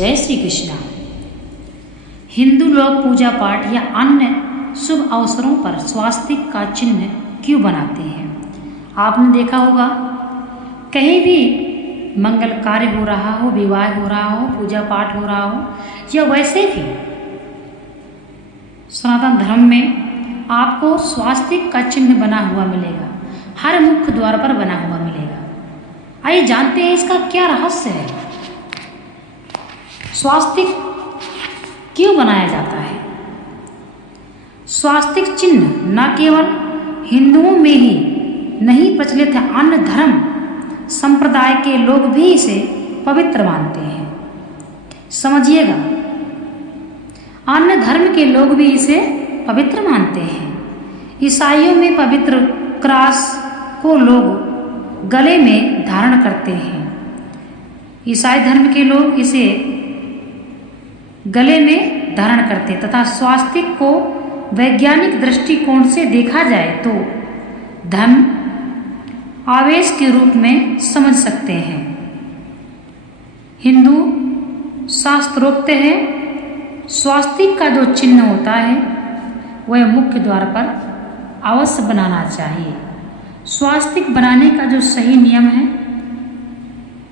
जय श्री कृष्णा। हिंदू लोग पूजा पाठ या अन्य शुभ अवसरों पर स्वास्तिक का चिन्ह क्यों बनाते हैं? आपने देखा होगा, कहीं भी मंगल कार्य हो रहा हो, विवाह हो रहा हो, पूजा पाठ हो रहा हो, या वैसे भी सनातन धर्म में आपको स्वास्तिक का चिन्ह बना हुआ मिलेगा, हर मुख्य द्वार पर बना हुआ मिलेगा। आइए जानते हैं इसका क्या रहस्य है। स्वास्तिक क्यों बनाया जाता है? स्वास्तिक चिन्ह न केवल हिंदुओं में ही नहीं प्रचलित है, अन्य धर्म संप्रदाय के लोग भी इसे पवित्र मानते हैं। समझिएगा, अन्य धर्म के लोग भी इसे पवित्र मानते हैं। ईसाइयों में पवित्र क्रॉस को लोग गले में धारण करते हैं। ईसाई धर्म के लोग इसे गले में धारण करते तथा स्वास्तिक को वैज्ञानिक दृष्टिकोण से देखा जाए तो धन आवेश के रूप में समझ सकते हैं। हिंदू शास्त्रोक्त है, स्वास्तिक का जो चिन्ह होता है वह मुख्य द्वार पर अवश्य बनाना चाहिए। स्वास्तिक बनाने का जो सही नियम है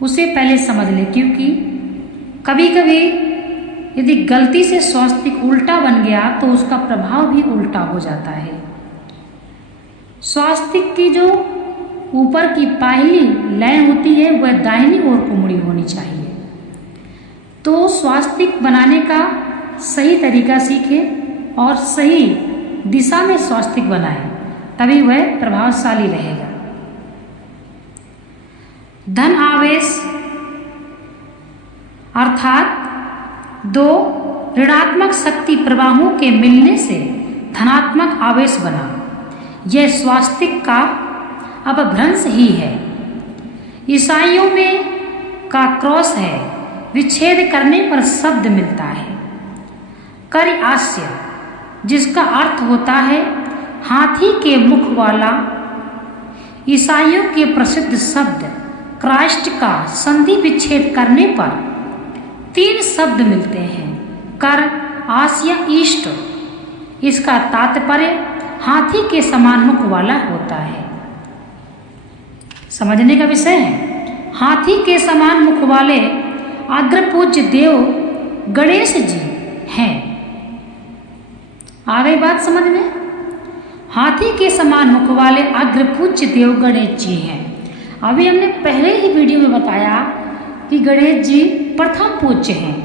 उसे पहले समझ लें, क्योंकि कभी कभी यदि गलती से स्वास्तिक उल्टा बन गया तो उसका प्रभाव भी उल्टा हो जाता है। स्वास्तिक की जो ऊपर की पहली लाइन होती है वह दाहिनी ओर को मुड़ी होनी चाहिए। तो स्वास्तिक बनाने का सही तरीका सीखें और सही दिशा में स्वास्तिक बनाएं, तभी वह प्रभावशाली रहेगा। धन आवेश अर्थात दो ऋणात्मक शक्ति प्रवाहों के मिलने से धनात्मक आवेश बना, यह स्वास्तिक का अपभ्रंश ही है। ईसाइयों में का क्रॉस है, विच्छेद करने पर शब्द मिलता है करिआस्य, जिसका अर्थ होता है हाथी के मुख वाला। ईसाइयों के प्रसिद्ध शब्द क्राइस्ट का संधि विच्छेद करने पर 3 शब्द मिलते हैं, कर, आस या ईष्ट। इसका तात्पर्य हाथी के समान मुख वाला होता है। समझने का विषय है। हाथी के समान मुख वाले अग्रपूज्य देव गणेश जी हैं। आ गई बात समझ में? हाथी के समान मुख वाले अग्रपूज्य देव गणेश जी हैं। अभी हमने पहले ही वीडियो में बताया कि गणेश जी प्रथम पूज्य हैं।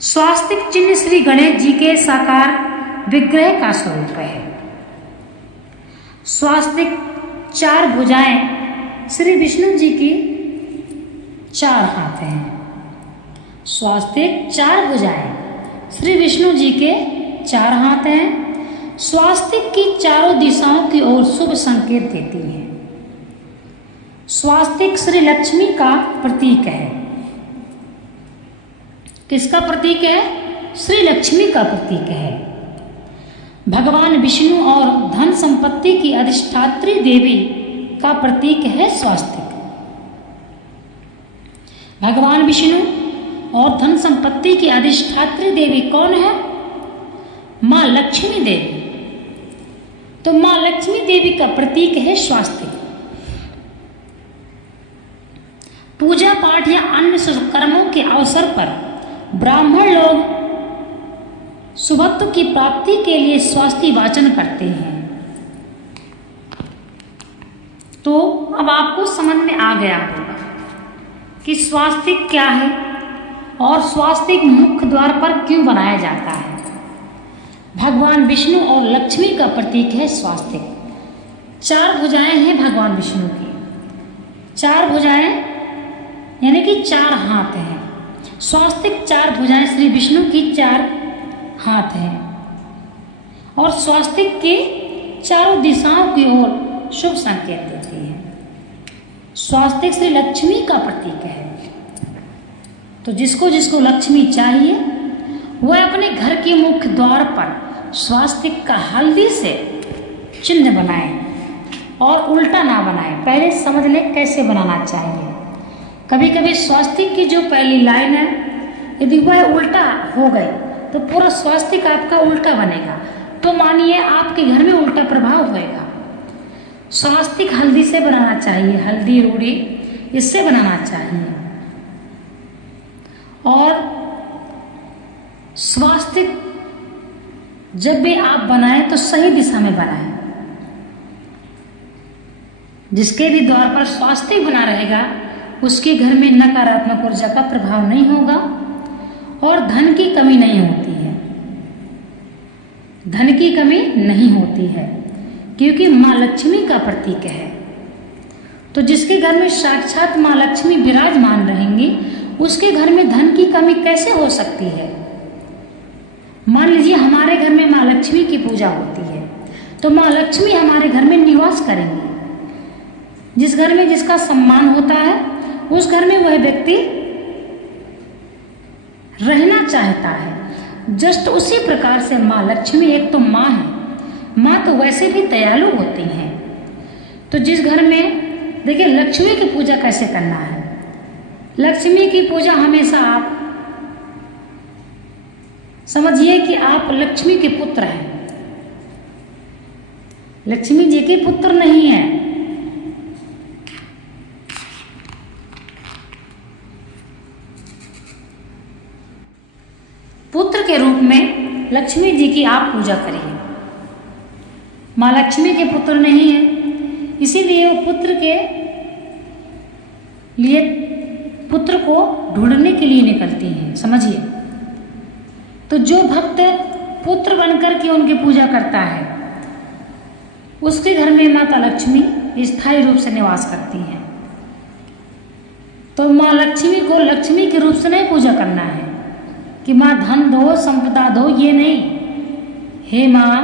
स्वास्तिक चिन्ह श्री गणेश जी के साकार विग्रह का स्वरूप है। स्वास्तिक 4 भुजाएं श्री विष्णु जी की 4 हाथ हैं। स्वास्तिक 4 भुजाएं श्री विष्णु जी के 4 हाथ हैं। स्वास्तिक की चारों दिशाओं की ओर शुभ संकेत देती है। स्वास्तिक श्री लक्ष्मी का प्रतीक है। किसका प्रतीक है? श्री लक्ष्मी का प्रतीक है। भगवान विष्णु और धन संपत्ति की अधिष्ठात्री देवी का प्रतीक है स्वास्तिक। भगवान विष्णु और धन संपत्ति की अधिष्ठात्री देवी कौन है? मां लक्ष्मी देवी। तो मां लक्ष्मी देवी का प्रतीक है स्वास्तिक। पूजा पाठ या अन्य शुभ कर्मों के अवसर पर ब्राह्मण लोग शुभत्व की प्राप्ति के लिए स्वास्ति वाचन करते हैं। तो अब आपको समझ में आ गया होगा कि स्वास्तिक क्या है और स्वास्तिक मुख्य द्वार पर क्यों बनाया जाता है। भगवान विष्णु और लक्ष्मी का प्रतीक है स्वास्तिक। 4 भुजाएं हैं भगवान विष्णु की। 4 भुजाएं यानी कि 4 हाथ हैं। स्वास्तिक 4 भुजाएं श्री विष्णु की 4 हाथ हैं और स्वास्तिक के चारों दिशाओं की ओर शुभ संकेत देती है। स्वास्तिक श्री लक्ष्मी का प्रतीक है। तो जिसको जिसको लक्ष्मी चाहिए वह अपने घर के मुख्य द्वार पर स्वास्तिक का हल्दी से चिन्ह बनाए और उल्टा ना बनाए। पहले समझ ले कैसे बनाना चाहिए। कभी कभी स्वास्तिक की जो पहली लाइन है यदि वह उल्टा हो गई तो पूरा स्वास्तिक आपका उल्टा बनेगा, तो मानिए आपके घर में उल्टा प्रभाव होएगा। स्वास्तिक हल्दी से बनाना चाहिए, हल्दी रोड़ी इससे बनाना चाहिए। और स्वास्तिक जब भी आप बनाएं तो सही दिशा में बनाएं। जिसके भी द्वार पर स्वास्तिक बना रहेगा उसके घर में नकारात्मक ऊर्जा का प्रभाव नहीं होगा और धन की कमी नहीं होती है। धन की कमी नहीं होती है क्योंकि माँ लक्ष्मी का प्रतीक है। तो जिसके घर में साक्षात माँ लक्ष्मी विराजमान रहेंगी उसके घर में धन की कमी कैसे हो सकती है। मान लीजिए हमारे घर में माँ लक्ष्मी की पूजा होती है तो माँ लक्ष्मी हमारे घर में निवास करेंगी। जिस घर में जिसका सम्मान होता है उस घर में वह व्यक्ति रहना चाहता है। जस्ट उसी प्रकार से माँ लक्ष्मी एक तो माँ है, माँ तो वैसे भी दयालु होती हैं। तो जिस घर में देखिए लक्ष्मी की पूजा कैसे करना है। लक्ष्मी की पूजा हमेशा आप समझिए कि आप लक्ष्मी के पुत्र हैं, लक्ष्मी जी के पुत्र नहीं है। पुत्र के रूप में लक्ष्मी जी की आप पूजा करिए। माँ लक्ष्मी के पुत्र नहीं है, इसीलिए वो पुत्र के लिए पुत्र को ढूंढने के लिए निकलती हैं। समझिए, तो जो भक्त पुत्र बनकर के उनकी पूजा करता है उसके घर में माता लक्ष्मी स्थायी रूप से निवास करती हैं। तो माँ लक्ष्मी को लक्ष्मी के रूप से नहीं पूजा करना है कि माँ धन दो संपदा दो, ये नहीं। हे माँ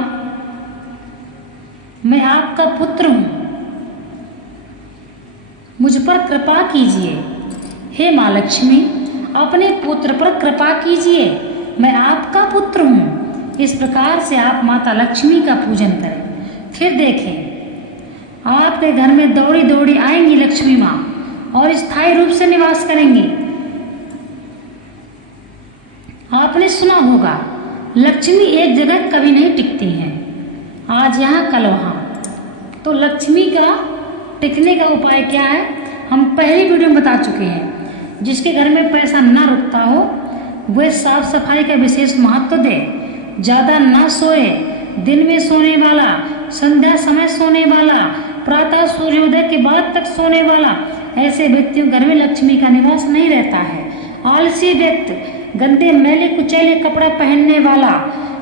मैं आपका पुत्र हूँ, मुझ पर कृपा कीजिए। हे माँ लक्ष्मी अपने पुत्र पर कृपा कीजिए, मैं आपका पुत्र हूँ। इस प्रकार से आप माता लक्ष्मी का पूजन करें। फिर देखें आपके घर में दौड़ी दौड़ी आएंगी लक्ष्मी माँ और स्थायी रूप से निवास करेंगी। आपने सुना होगा लक्ष्मी एक जगह कभी नहीं टिकती हैं, आज यहाँ कल वहाँ। तो लक्ष्मी का टिकने का उपाय क्या है हम पहली वीडियो में बता चुके हैं। जिसके घर में पैसा ना रुकता हो वह साफ सफाई का विशेष महत्व दे, ज़्यादा ना सोए, दिन में सोने वाला, संध्या समय सोने वाला, प्रातः सूर्योदय के बाद तक सोने वाला, ऐसे व्यक्तियों घर में लक्ष्मी का निवास नहीं रहता है। आलसी व्यक्ति, गंदे मैले कुचैले कपड़ा पहनने वाला,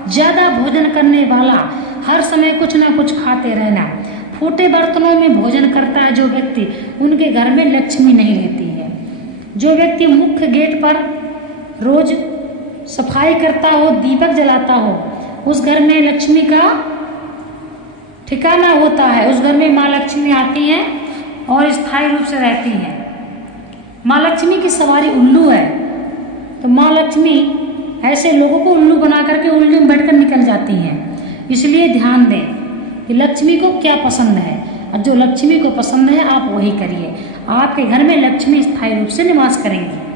ज़्यादा भोजन करने वाला, हर समय कुछ ना कुछ खाते रहना, फूटे बर्तनों में भोजन करता है जो व्यक्ति, उनके घर में लक्ष्मी नहीं रहती है। जो व्यक्ति मुख्य गेट पर रोज सफाई करता हो, दीपक जलाता हो, उस घर में लक्ष्मी का ठिकाना होता है। उस घर में माँ लक्ष्मी आती हैं और स्थायी रूप से रहती हैं। माँ लक्ष्मी की सवारी उल्लू है, तो माँ लक्ष्मी ऐसे लोगों को उल्लू बना करके उल्लू में बैठकर निकल जाती हैं। इसलिए ध्यान दें कि लक्ष्मी को क्या पसंद है और जो लक्ष्मी को पसंद है आप वही करिए। आपके घर में लक्ष्मी स्थायी रूप से निवास करेंगी।